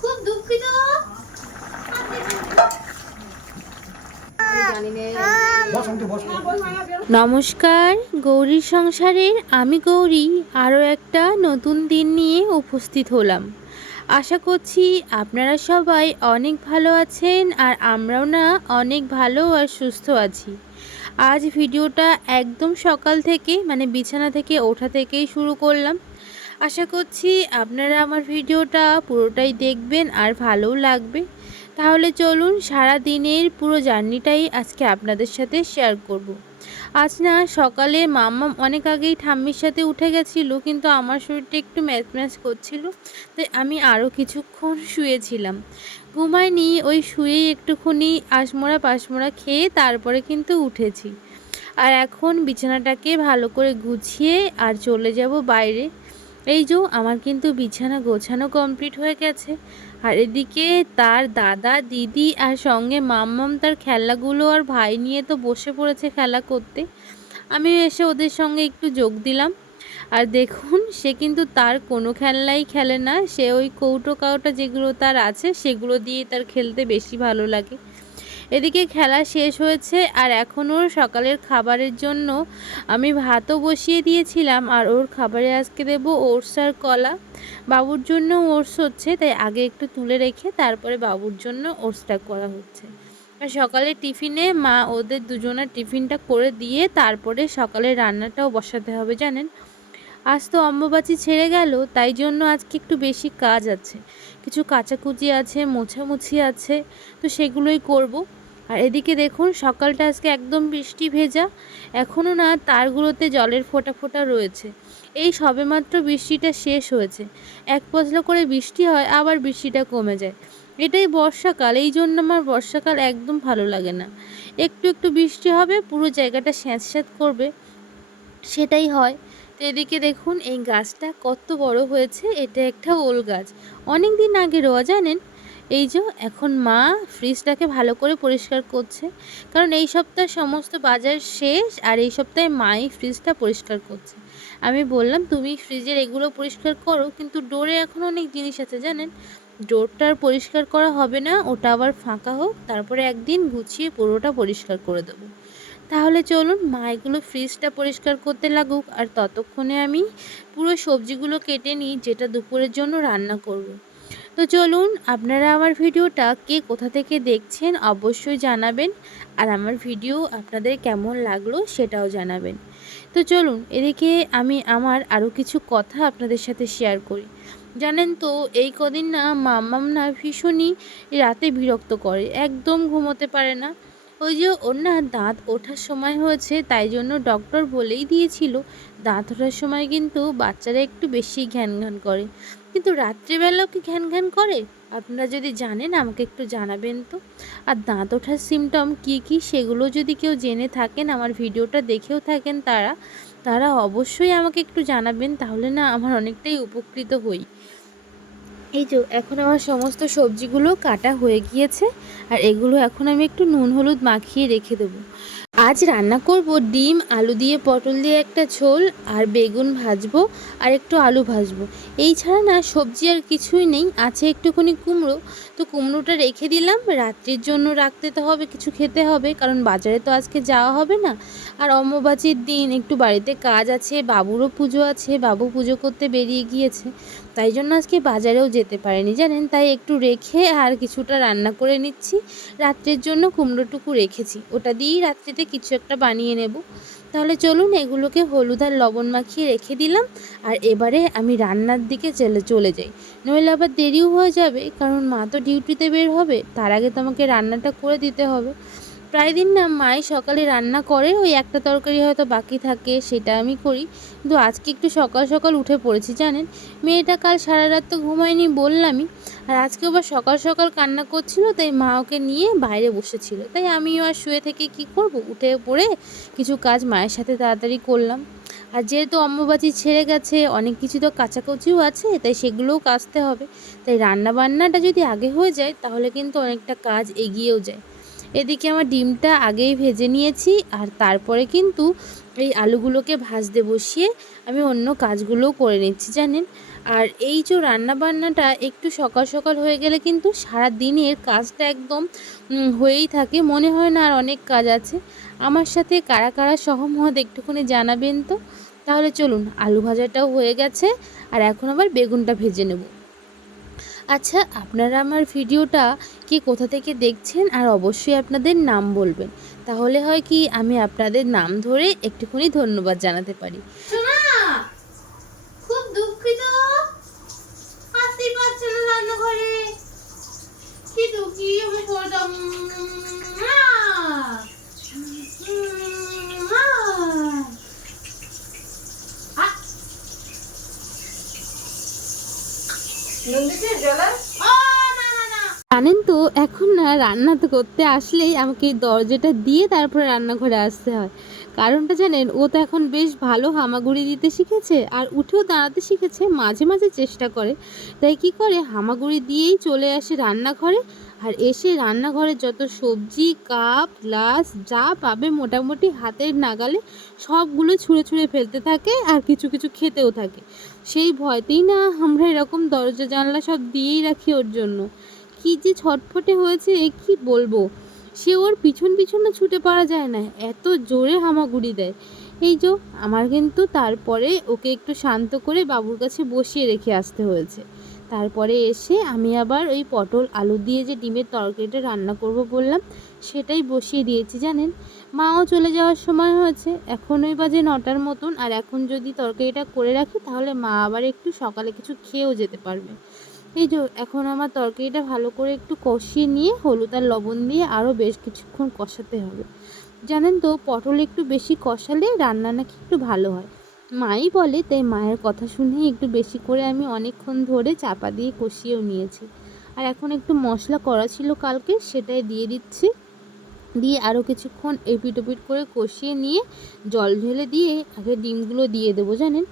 খুব দুঃখিত। নমস্কার, গৌরীর সংসারের আমি গৌরী আরও একটা নতুন দিন নিয়ে উপস্থিত হলাম। আশা করছি আপনারা সবাই অনেক ভালো আছেন, আর আমরাও না অনেক ভালো আর সুস্থ আছি। আজ ভিডিওটা একদম সকাল থেকে মানে বিছানা থেকে ওঠা থেকেই শুরু করলাম। আশা করছি আপনারা আমার ভিডিওটা পুরোটাই দেখবেন আর ভালোও লাগবে। তাহলে চলুন সারা দিনের পুরো জার্নিটাই আজকে আপনাদের সাথে শেয়ার করব। আজ না সকালে মাম্মাম অনেক আগেই ঠাম্মির সাথে উঠে গেছিলো, কিন্তু আমার শরীরটা একটু ম্যাচ করছিল, তাই আমি আরও কিছুক্ষণ শুয়েছিলাম। ঘুমাইনি, ওই শুয়েই একটুখানি আশমোড়া পাশমোড়া খেয়ে তারপরে কিন্তু উঠেছি। আর এখন বিছানাটাকে ভালো করে গুছিয়ে আর চলে যাব বাইরে। এই যে আমার কিন্তু বিছানা গোছানো কমপ্লিট হয়ে গেছে, আর এদিকে তার দাদা দিদি আর সঙ্গে মাম্মাম তার খেলনাগুলো আর ভাই নিয়ে তো বসে পড়েছে খেলা করতে। আমি এসে ওদের সঙ্গে একটু যোগ দিলাম। আর দেখুন, সে কিন্তু তার কোনো খেলনাই খেলে না, সে ওই কৌটো কাউটা যেগুলো তার আছে সেগুলো দিয়ে তার খেলতে বেশি ভালো লাগে। এদিকে খেলা শেষ হয়েছে, আর এখন ওর সকালের খাবারের জন্য আমি ভাতও বসিয়ে দিয়েছিলাম, আর ওর খাবারে আজকে দেব ওটস আর কলা। বাবুর জন্য ওটস হচ্ছে, তাই আগে একটু তুলে রেখে তারপরে বাবুর জন্য ওটসটা করা হচ্ছে। আর সকালে টিফিনে মা ওদের দুজনের টিফিনটা করে দিয়ে তারপরে সকালে রান্নাটাও বসাতে হবে। জানেন, আজ তো অম্বুবাচী ছেড়ে গেল, তাই জন্য আজকে একটু বেশি কাজ আছে, কিছু কাচাকুচি আছে, মোছামুছি আছে, তো সেগুলোই করব। আর এদিকে দেখুন সকালটা আজকে একদম বৃষ্টি ভেজা, এখনও না তারগুলোতে জলের ফোঁটা ফোঁটা রয়েছে। এই সবেমাত্র বৃষ্টিটা শেষ হয়েছে, এক পশলা করে বৃষ্টি হয় আবার বৃষ্টিটা কমে যায়। এটাই বর্ষাকাল, এই জন্য আমার বর্ষাকাল একদম ভালো লাগে না। একটু একটু বৃষ্টি হবে, পুরো জায়গাটা স্যাঁতস্যাঁত করবে, সেটাই হয়। তো এদিকে দেখুন এই গাছটা কত বড় হয়েছে, এটা একটা ওল গাছ, অনেক দিন আগে রোয়া। জানেন, এই যে এখন মা ফ্রিজটাকে ভালো করে পরিষ্কার করছে, কারণ এই সপ্তাহে সমস্ত বাজার শেষ, আর এই সপ্তাহে মাই ফ্রিজটা পরিষ্কার করছে। আমি বললাম তুমি ফ্রিজের এগুলো পরিষ্কার করো, কিন্তু ডোরে এখন অনেক জিনিস আছে। জানেন, ডোরটার পরিষ্কার করা হবে না, ওটা আবার ফাঁকা হোক, তারপরে একদিন গুছিয়ে পুরোটা পরিষ্কার করে দেবো। তাহলে চলুন মা এগুলো ফ্রিজটা পরিষ্কার করতে লাগুক, আর ততক্ষণে আমি পুরো সবজিগুলো কেটে নিই, যেটা দুপুরের জন্য রান্না করব। তো চলুন, আপনারা আমার ভিডিওটা কে কোথা থেকে দেখছেন অবশ্যই জানাবেন, আর আমার ভিডিও আপনাদের কেমন লাগলো সেটাও জানাবেন। তো চলুন, এদিকে আমি আমার আরও কিছু কথা আপনাদের সাথে শেয়ার করি। জানেন তো, এই কদিন না মাম্মাম না ভীষণই রাতে বিরক্ত করে, একদম ঘুমোতে পারে না। ওই যে ওর না দাঁত ওঠার সময় হয়েছে, তাই জন্য ডক্টর বলেই দিয়েছিল দাঁত ওঠার সময় কিন্তু বাচ্চারা একটু বেশি ঘ্যান ঘ্যান করে। কিন্তু রাত্রিবেলাও কি ঘ্যান ঘ্যান করে? আপনারা যদি জানেন আমাকে একটু জানাবেন তো। আর দাঁত ওঠার সিমটম কি কি সেগুলো যদি কেউ জেনে থাকেন, আমার ভিডিওটা দেখেও থাকেন, তারা তারা অবশ্যই আমাকে একটু জানাবেন, তাহলে না আমার অনেকটাই উপকৃত হই। এই যে এখন আমার সমস্ত সবজিগুলো কাটা হয়ে গিয়েছে, আর এগুলো এখন আমি একটু নুন হলুদ মাখিয়ে রেখে দেবো। আজ রান্না করব ডিম আলু দিয়ে পটল দিয়ে একটা ঝোল, আর বেগুন ভাজবো, আর একটু আলু ভাজবো। এই ছাড়া না সবজি আর কিছুই নেই, আছে একটুখানি কুমড়ো, তো কুমড়োটা রেখে দিলাম, রাত্রির জন্য রাখতে তো হবে, কিছু খেতে হবে, কারণ বাজারে তো আজকে যাওয়া হবে না। আর অম্বুবাচীর দিন একটু বাড়িতে কাজ আছে, বাবুরও পুজো আছে, বাবু পুজো করতে বেরিয়ে গিয়েছে, তাই জন্য আজকে বাজারেও যেতে পারেনি। জানেন, তাই একটু রেখে আর কিছুটা রান্না করে নিচ্ছি। রাত্রের জন্য কুমড়োটুকু রেখেছি, ওটা দিয়েই রাত্রিতে কিছু একটা বানিয়ে নেব। তাহলে চলুন এগুলোকে হলুদ আর লবণ মাখিয়ে রেখে দিলাম, আর এবারে আমি রান্নার দিকে চলে যাই, নইলে আবার দেরিও হয়ে যাবে, কারণ মা তো ডিউটিতে বের হবে, তার আগে তো আমাকে রান্নাটা করে দিতে হবে। প্রায় দিন না মাই সকালে রান্না করে, ওই একটা তরকারি হয়তো বাকি থাকে, সেটা আমি করি, কিন্তু আজকে একটু সকাল সকাল উঠে পড়েছি। জানেন, মেয়েটা কাল সারা রাত তো ঘুমায়নি বললামই, আর আজকে আবার সকাল সকাল কান্না করছিল, তাই মা ওকে নিয়ে বাইরে বসেছিল, তাই আমিও আর শুয়ে থেকে কি করব, উঠে পড়ে কিছু কাজ মায়ের সাথে তাড়াতাড়ি করলাম। আর যেহেতু অম্বুবাচী ছেড়ে গেছে, অনেক কিছু তো কাচাকুচিও আছে, তাই সেগুলোও কাচতে হবে, তাই রান্না বান্নাটা যদি আগে হয়ে যায় তাহলে কিন্তু অনেকটা কাজ এগিয়েও যায়। এদিকে আমার ডিমটা আগেই ভেজে নিয়েছি, আর তারপরে কিন্তু এই আলুগুলোকে ভাজতে বসিয়ে আমি অন্য কাজগুলোও করে নিচ্ছি জানেন। আর এই যে রান্নাবান্নাটা একটু সকাল সকাল হয়ে গেলে কিন্তু সারা দিনের কাজটা একদম হয়েই থাকে, মনে হয় না আর অনেক কাজ আছে। আমার সাথে কারা কারা সহমত একটুখানি জানাবেন তো। তাহলে চলুন, আলু ভাজাটাও হয়ে গেছে, আর এখন আবার বেগুনটা ভেজে নেব। আচ্ছা, আপনারা আমার ভিডিওটা কি কোথা থেকে দেখছেন, আর অবশ্যই আপনাদের নাম বলবেন, তাহলে হয় কি আমি আপনাদের নাম ধরে একটুখানি ধন্যবাদ জানাতে পারি। শোনা, খুব দুঃখিত, আসতেই পারছে না রান্নাঘরে। কি দুঃখী আমি করতাম। জানেন তো, এখন না রান্না তো করতে আসলেই আমাকে এই দরজাটা দিয়ে তারপরে রান্নাঘরে আসতে হয়। কারণটা জানেন, ও তো এখন বেশ ভালো হামাগুড়ি দিতে শিখেছে, আর উঠেও দাঁড়াতে শিখেছে, মাঝে মাঝে চেষ্টা করে। তাই কি করে, হামাগুড়ি দিয়েই চলে আসে রান্নাঘরে, আর এসে রান্নাঘরে যত সবজি, কাপ, গ্লাস যা পাবে মোটামুটি হাতের নাগালে সবগুলো ছুঁড়ে ছুঁড়ে ফেলতে থাকে, আর কিছু কিছু খেতেও থাকে। সেই ভয়তেই না আমরা এরকম দরজা জানলা সব দিয়েই রাখি ওর জন্য। কি যে ছটফটে হয়েছে কি বলবো। সে ওর পিছন পিছনে ছুটে পারা যায় না, এত জোরে হামাগুড়ি দেয়। এই যে আমার কিন্তু তারপরে ওকে একটু শান্ত করে বাবুর কাছে বসিয়ে রেখে আসতে হয়েছে। তারপরে এসে আমি আবার ওই পটল আলু দিয়ে যে ডিমের তরকারিটা রান্না করব বললাম, সেটাই বসিয়ে দিয়েছি জানেন। মাও চলে যাওয়ার সময় হয়েছে, এখন ওই বাজে 9টার মতন, আর এখন যদি তরকারিটা করে রাখি তাহলে মা আবার একটু সকালে কিছু খেয়েও যেতে পারবে। এই যে এখন আমার তরকারিটা ভালো করে একটু কষিয়ে নিয়ে হলুদ আর লবণ দিয়ে আরও বেশ কিছুক্ষণ কষাতে হবে। জানেন তো, পটল একটু বেশি কষালে রান্না নাকি একটু ভালো হয়, মাই বলে। তাই মায়ের কথা শুনে একটু বেশি করে আমি অনেকক্ষণ ধরে চাপা দিয়ে কষিয়েও নিয়েছি। আর এখন একটু মশলা করা ছিল কালকে, সেটাই দিয়ে দিচ্ছি। দিয়ে আরও কিছুক্ষণ এপিট ওপিট করে কষিয়ে নিয়ে জল ঢেলে দিয়ে আগে ডিমগুলো দিয়ে দেবো জানেন।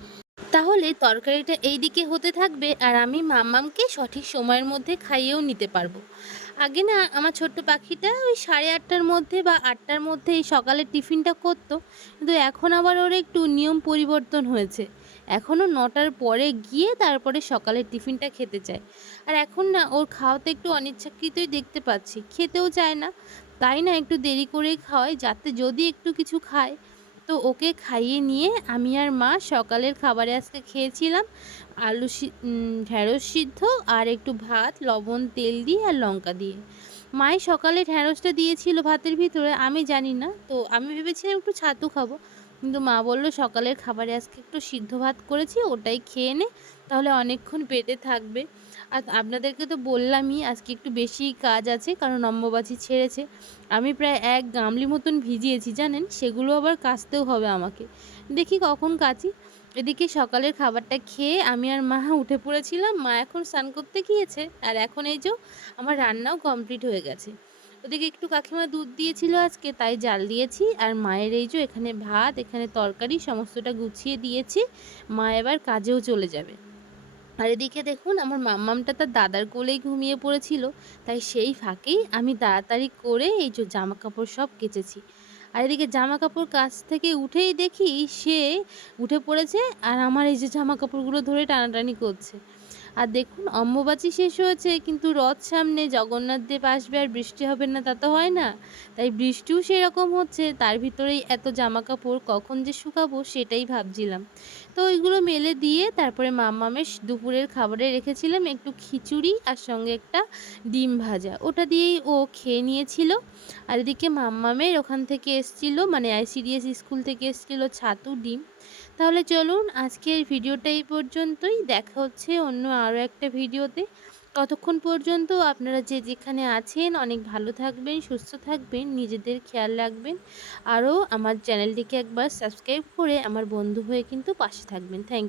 তাহলে তরকারিটা এই দিকে হতে থাকবে, আর আমি মাম্মামকে সঠিক সময়ের মধ্যে খাইয়েও নিতে পারবো। আগে না আমার ছোট্ট পাখিটা ওই 8:30টার মধ্যে বা 8টার মধ্যে এই সকালের টিফিনটা করতো, কিন্তু এখন আবার ওর একটু নিয়ম পরিবর্তন হয়েছে। এখনও 9টার পরে গিয়ে তারপরে সকালের টিফিনটা খেতে চায়। আর এখন না ওর খাওয়াতে একটু অনিচ্ছাকৃতই দেখতে পাচ্ছি, খেতেও চায় না। তাই না একটু দেরি করেই খাওয়াই, যাতে যদি একটু কিছু খায়। তো ওকে খাইয়ে নিয়ে আমি আর মা সকালের খাবারে আজকে খেয়েছিলাম ঢ্যাঁড়স সিদ্ধ, আর একটু ভাত লবণ তেল দিয়ে আর লঙ্কা দিয়ে। মাই সকালে ঢ্যাঁড়সটা দিয়েছিল ভাতের ভিতরে, আমি জানি না, তো আমি ভেবেছিলাম একটু ছাতু খাবো, কিন্তু মা বললো সকালের খাবারে আজকে একটু সিদ্ধ ভাত করেছি, ওটাই খেয়ে নে, তাহলে অনেকক্ষণ পেটে থাকবে। আর আপনাদেরকে তো বললামই আজকে একটু বেশি কাজ আছে, কারণ অম্বুবাচী ছেড়েছে। আমি প্রায় 1 গামলি মতন ভিজিয়েছি জানেন, সেগুলো আবার কাচতেও হবে আমাকে। দেখি কখন কাচি। এদিকে সকালের খাবারটা খেয়ে আমি আর মা উঠে পড়েছিলাম, মা এখন স্নান করতে গিয়েছে, আর এখন এই যে আমার রান্নাও কমপ্লিট হয়ে গেছে। ওদিকে একটু কাকিমা দুধ দিয়েছিল আজকে, তাই জাল দিয়েছি, আর মায়ের এই যে এখানে ভাত এখানে তরকারি সমস্তটা গুছিয়ে দিয়েছি। মা এবার কাজেও চলে যাবে। আর এদিকে দেখুন আমার মাম্মামটা তার দাদার কোলেই ঘুমিয়ে পড়েছিল, তাই সেই ফাঁকেই আমি তাড়াতাড়ি করে এই যে জামা কাপড় সব কেচেছি। আর এদিকে জামা কাপড় কাছ থেকে উঠেই দেখি সে উঠে পড়েছে, আর আমার এই যে জামা কাপড়গুলো ধরে টানাটানি করছে। আর দেখুন, অম্বুবাচী শেষ হয়েছে, কিন্তু রথ সামনে, জগন্নাথ দেব আসবে আর বৃষ্টি হবে না তা তো হয় না। তাই বৃষ্টিও সেরকম হচ্ছে, তার ভিতরেই এত জামা কাপড় কখন যে শুকাবো সেটাই ভাবছিলাম। তো ওইগুলো মেলে দিয়ে তারপরে মাম্মামের দুপুরের খাবারে রেখেছিলাম একটু খিচুড়ি, আর সঙ্গে একটা ডিম ভাজা, ওটা দিয়েই ও খেয়ে নিয়েছিল। আর এদিকে মাম্মামের ওখান থেকে এসছিল, মানে ICDS স্কুল থেকে এসছিল ছাতু ডিম। তাহলে চলুন, আজকের ভিডিওটা এই পর্যন্তই, দেখা হচ্ছে অন্য আরও একটা ভিডিওতে। ততক্ষণ পর্যন্ত আপনারা যে যেখানে আছেন অনেক ভালো থাকবেন, সুস্থ থাকবেন, নিজেদের খেয়াল রাখবেন। আরও আমার চ্যানেলটিকে একবার সাবস্ক্রাইব করে আমার বন্ধু হয়ে কিন্তু পাশে থাকবেন। Thank you.